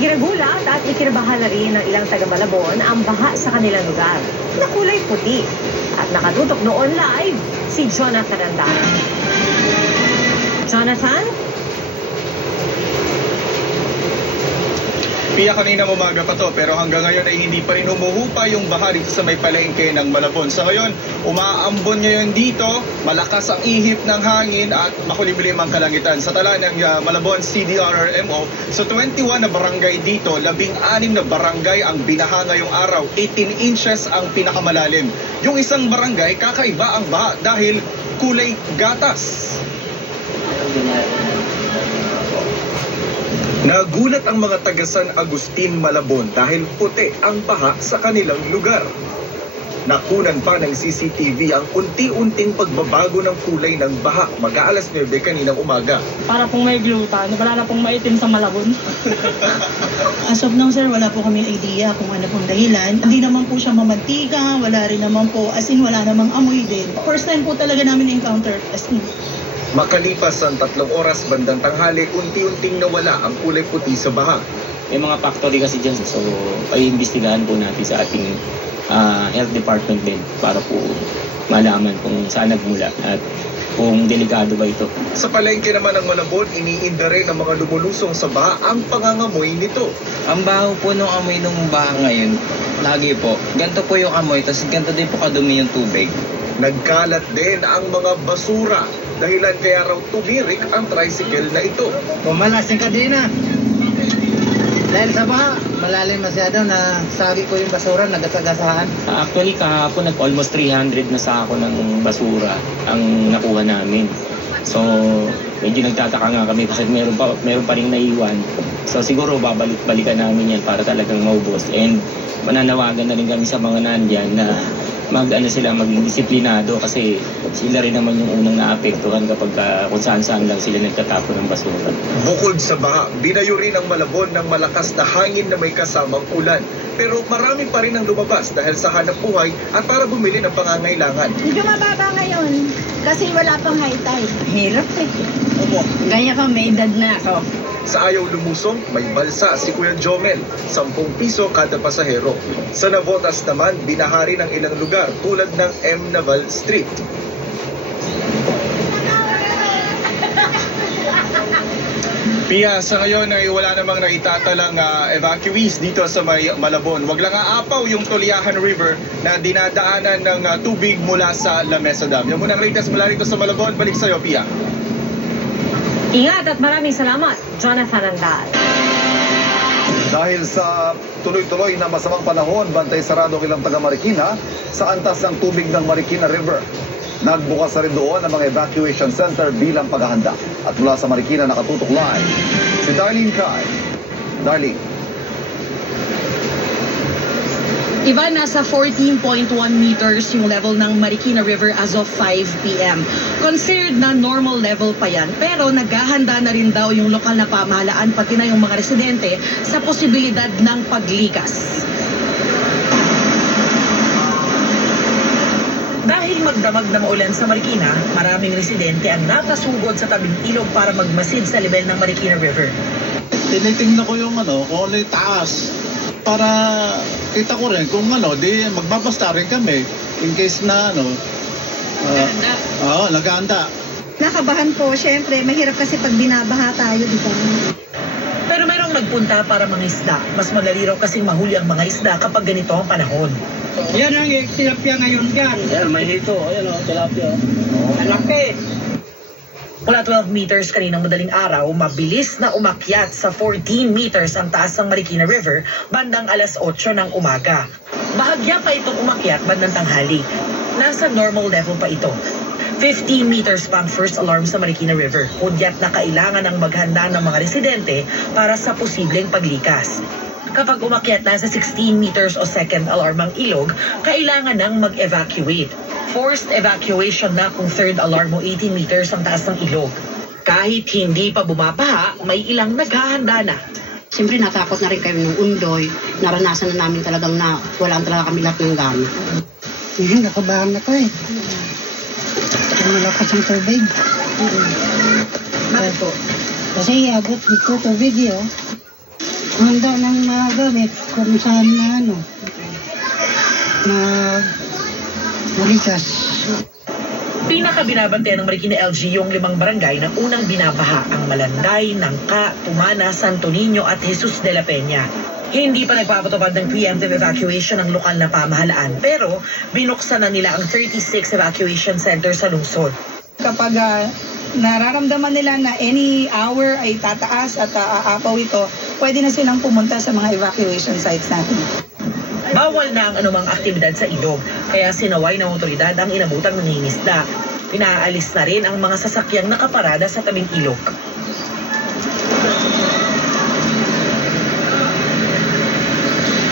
Ikinagulat at ikinabahala rin ng ilang taga-Malabon ang baha sa kanilang lugar na kulay puti. At nakatutok noon live si Jonathan Andara. Jonathan? Pia, kanina umaga pa to pero hanggang ngayon ay hindi pa rin humuhupa yung baha dito sa may palengke ng Malabon. Sa ngayon, umaambon ngayon dito, malakas ang ihip ng hangin at makulimlim ang kalangitan. Sa tala ng Malabon CDRRMO, so 21 na barangay dito, 16 na barangay ang binaha ngayong araw, 18 inches ang pinakamalalim. Yung isang barangay, kakaiba ang baha dahil kulay gatas. Nagulat ang mga taga San Agustin, Malabon dahil puti ang baha sa kanilang lugar. Nakunan pa ng CCTV ang unti-unting pagbabago ng kulay ng baha mag-aalas 9 kaninang umaga. Para pong may glutan, wala na pong maitim sa Malabon. As of now, sir, wala po kami idea kung ano pong dahilan. Hindi naman po siya mamantika, wala rin naman po, as in wala namang amoy din. First time po talaga namin encounter as in. Makalipas ang 3 oras bandang tanghali, unti-unting nawala ang kulay puti sa baha. May mga factory kasi dyan, so ay-imbestigahan po natin sa ating health department din para po malaman kung saan nagmula at kung delikado ba ito. Sa palengke naman ng Malabon, iniinda rin ng mga lumulusong sa baha ang pangangamoy nito. Ang baho po nung amoy ng baha ngayon, lagi po. Ganito po yung amoy, tapos ganito din po kadumi yung tubig. Nagkalat din ang mga basura, dahilan kaya raw tumirik ang tricycle na ito. Pumalas yung kadena. Dahil sa baha, malalim masyado na sagi ko yung basura, nagasagasahan. Actually, kahapon almost 300 na sako ng basura ang nakuha namin. So, medyo nagtataka nga kami kasi meron pa rin naiwan. So, siguro babalik-balikan namin yan para talagang maubos. And mananawagan na rin kami sa mga nandyan na maging disiplinado kasi sila rin naman yung unang naapektuhan kapag kung saan-saan lang sila nagtatapon ng basura. Bukod sa baha, binayo rin ang Malabon ng malakas na hangin na may kasamang ulan. Pero marami pa rin ang lumabas dahil sa hanap buhay at para bumili ng pangangailangan. Medyo mababa ngayon kasi wala pang high tide. Hirap eh. Ganyan ko, may edad na ako. Sa ayaw lumusong, may balsa si Kuya Jomel, 10 piso kada pasahero. Sa Navotas naman, binahari ng ilang lugar tulad ng M. Naval Street. Pia, sa ngayon ay wala namang naitatalang evacuees dito sa may Malabon. Wag lang aapaw yung Toliahan River na dinadaanan ng tubig mula sa La Mesa Dam. Yan muna ang latest mula rito sa Malabon. Balik sa'yo, Pia. Ingat at maraming salamat, Jonathan Andal. Dahil sa tuloy-tuloy na masamang panahon, bantay sarado ilang taga Marikina sa antas ng tubig ng Marikina River. Nagbukas na rin doon ang mga evacuation center bilang paghahanda. At mula sa Marikina nakatutok live si Darlene Kai. Darlene. Ivan, nasa 14.1 meters yung level ng Marikina River as of 5 p.m. Considered na normal level pa yan, pero naghahanda na rin daw yung lokal na pamahalaan pati na yung mga residente sa posibilidad ng paglikas. Dahil magdamag na maulan sa Marikina, maraming residente ang nakasugod sa tabing ilog para magmasid sa level ng Marikina River. Tinitingnan ko yung kung ano yung taas. Para kita ko rin kung di magbabasta rin kami in case na naghahanda. Nakabahan po, syempre, mahirap kasi pag binabaha tayo, di ba? Pero mayroong nagpunta para mangisda. Mas madali raw kasing mahuli ang mga isda kapag ganito ang panahon. Yan ang tilapia ngayon dyan. Ayan, may hito. Ayan tilapia. Malaki. Mula 12 meters kaninang madaling araw, mabilis na umakyat sa 14 meters ang taas ng Marikina River bandang alas 8 ng umaga. Bahagya pa itong umakyat bandang tanghali. Nasa normal level pa ito. 15 meters pa ang first alarm sa Marikina River. Hudyat na kailangan ng maghanda ng mga residente para sa posibleng paglikas. Kapag umakyat na sa 16 meters o second alarm ang ilog, kailangan nang mag-evacuate. Forced evacuation na kung third alarm o 18 meters ang taas ng ilog. Kahit hindi pa bumabaha, may ilang naghahanda na. Siyempre natakot na rin kami ng undoy. Naranasan na namin talagang na walang talaga kami lahat ng gamit. Nakabahan na ko eh. Malakas ang tubig. Bakit po? Kasi abot dito tubig Handa ng mga gamit kung saan na malikas. Pinakabinabantayan ng Marikina LG yung 5 barangay na unang binabaha, ang Malanday, Nangka, Tumana, Santo Niño at Jesus de la Peña. Hindi pa nagpapatupad ng preemptive evacuation ng lokal na pamahalaan, pero binuksan na nila ang 36 evacuation center sa lungsod. Kapag nararamdaman nila na any hour ay tataas at aapaw ito, pwede na silang pumunta sa mga evacuation sites natin. Bawal na ang anumang aktibidad sa ilog, kaya sinaway ng otoridad ang inabutang nangingisda. Pinaalis na rin ang mga sasakyang nakaparada sa tabing ilog.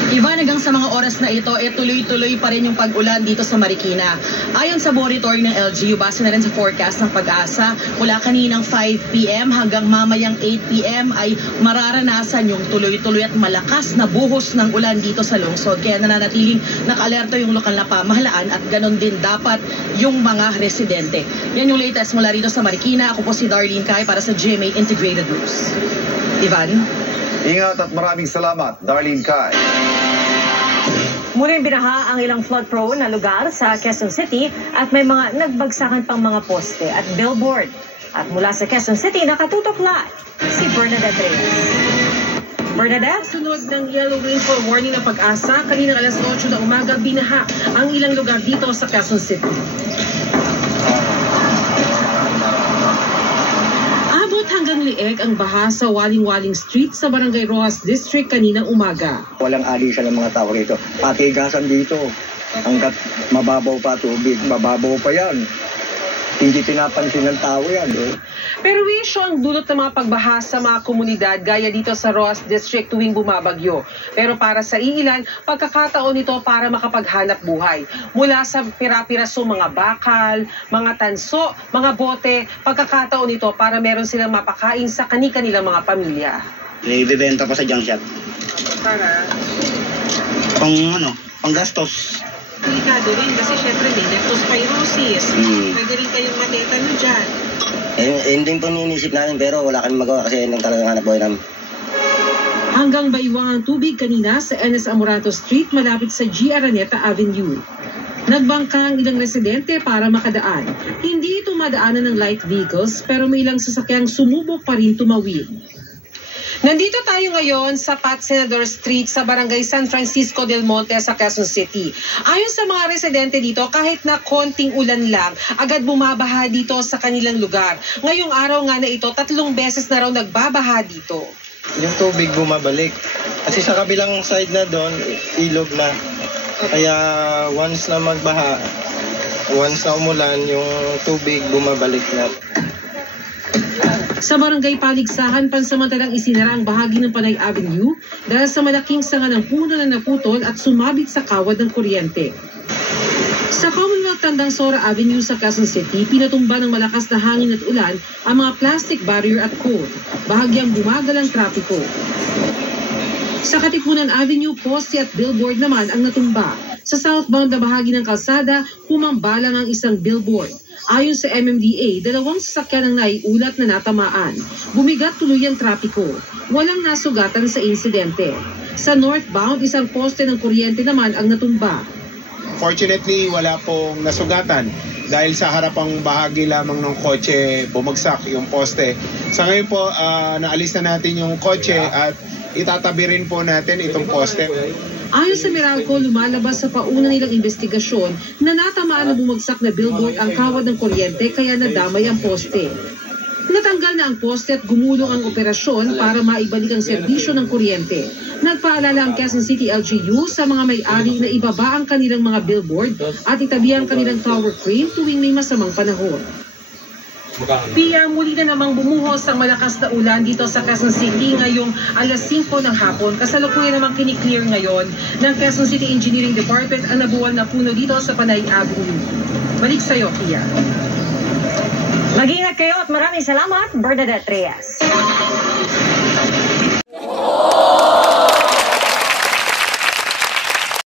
Ivan, hanggang sa mga oras na ito, tuloy-tuloy pa rin yung pag-ulan dito sa Marikina. Ayon sa monitoring ng LGU, base na rin sa forecast ng Pag-asa, mula kaninang 5 p.m. hanggang mamayang 8 p.m. ay mararanasan yung tuloy-tuloy at malakas na buhos ng ulan dito sa lungsod. Kaya nananatiling naka-alerto yung lokal na pamahalaan at ganon din dapat yung mga residente. Yan yung latest mula rito sa Marikina. Ako po si Darlene Kai para sa GMA Integrated News. Ivan? Ingat at maraming salamat, Darlene Kai. Muling binaha ang ilang flood-prone na lugar sa Quezon City at may mga nagbagsakan pang mga poste at billboard. At mula sa Quezon City, nakatutok live si Bernadette Reyes. Bernadette? Sunod ng yellow rainfall warning ng Pag-asa, kaninang alas 8 ng umaga, binaha ang ilang lugar dito sa Quezon City. Hanggang lieg ang baha sa Waling-Waling Street sa Barangay Rojas District kaninang umaga. Walang alisan ng mga tao rito. Patigasan dito. Hanggat mababaw pa tubig, mababaw pa yan. Hindi pinapansin ng tao yan. Pero wisyo ang dulot ng mga pagbaha sa mga komunidad gaya dito sa Rojas District tuwing bumabagyo. Pero para sa iilan, pagkakataon nito para makapaghanap buhay. Mula sa pira-pirasong mga bakal, mga tanso, mga bote, pagkakataon nito para meron silang mapakain sa kani-kanilang mga pamilya. Ibibenta pa sa junk shop. Para? Pang gastos. Delikado rin kasi syempre may leptospirosis. Pwede rin kayong matetano dyan. Hindi po ninisip namin pero wala kami magawa kasi yun ang talagang hanap buhay namin. Hanggang baiwang ang tubig kanina sa NS Amorato Street malapit sa G. Araneta Avenue. Nagbangka ang ilang residente para makadaan. Hindi ito madaanan ng light vehicles pero may ilang sasakyang sumubok pa rin tumawid. Nandito tayo ngayon sa Pat Senador Street sa Barangay San Francisco del Monte sa Quezon City. Ayon sa mga residente dito, kahit na konting ulan lang, agad bumabaha dito sa kanilang lugar. Ngayong araw nga na ito, 3 beses na raw nagbabaha dito. Yung tubig bumabalik. Kasi sa kabilang side na doon, ilog na. Kaya once na magbaha, once na umulan, yung tubig bumabalik na. Sa Barangay Paligsahan, pansamantalang isinara ang bahagi ng Panay Avenue dahil sa malaking sanga ng puno na naputol at sumabit sa kawad ng kuryente. Sa Commonwealth Tandang Sora Avenue sa Quezon City, pinatumba ng malakas na hangin at ulan ang mga plastic barrier at cone. Bahagyang bumagal ang trapiko. Sa Katipunan Avenue, poste at billboard naman ang natumba. Sa southbound na bahagi ng kalsada, humambalang ang isang billboard. Ayon sa MMDA, 2 sasakyan ang naiulat na natamaan. Bumigat tuloy ang trapiko. Walang nasugatan sa insidente. Sa northbound, isang poste ng kuryente naman ang natumba. Fortunately, wala pong nasugatan dahil sa harapang bahagi lamang ng kotse bumagsak yung poste. Sa ngayon po, naalis na natin yung kotse at itatabi rin po natin itong poste. Ayon sa Meralco, lumalabas sa pauna nilang investigasyon na natamaan na bumagsak na billboard ang kawad ng kuryente kaya nadamay ang poste. Natanggal na ang poste at gumulong ang operasyon para maibalik ang serbisyo ng kuryente. Nagpaalala ang Quezon City LGU sa mga may-ari na ibaba ang kanilang mga billboard at itabi ang kanilang tower crane tuwing may masamang panahon. Pia, muli na namang bumuhos ang malakas na ulan dito sa Quezon City ngayong alas 5 ng hapon. Kasalukuyan namang kiniklear ngayon ng Quezon City Engineering Department ang nabuwal na puno dito sa Panay Avenue. Balik sa'yo, Pia. Mag-ingat kayo at maraming salamat, Bernadette Reyes.